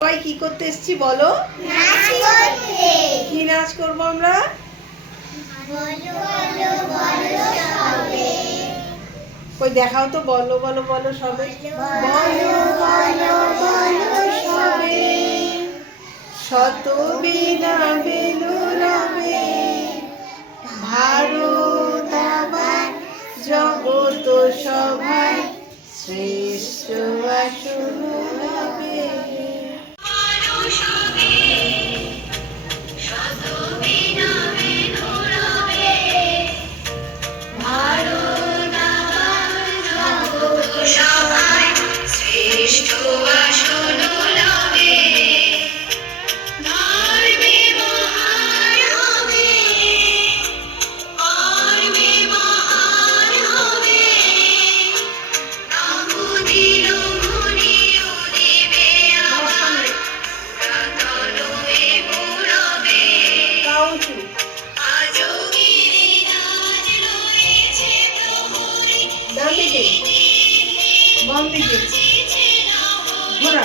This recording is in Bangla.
সবাই কি করতে এসেছি বলো? নাচ করতে। কি নাচ করব আমরা? বলো বলো বলো সবে। কই দেখাও তো, বলো বলো বলো সবে। বলো বলো বলো সবে। শত বীণা বেনু রবে, ভারত আবার জগত সভায় শ্রেষ্ঠ আসন হবে। ডান দিকে, বাম দিকে ঘোরা।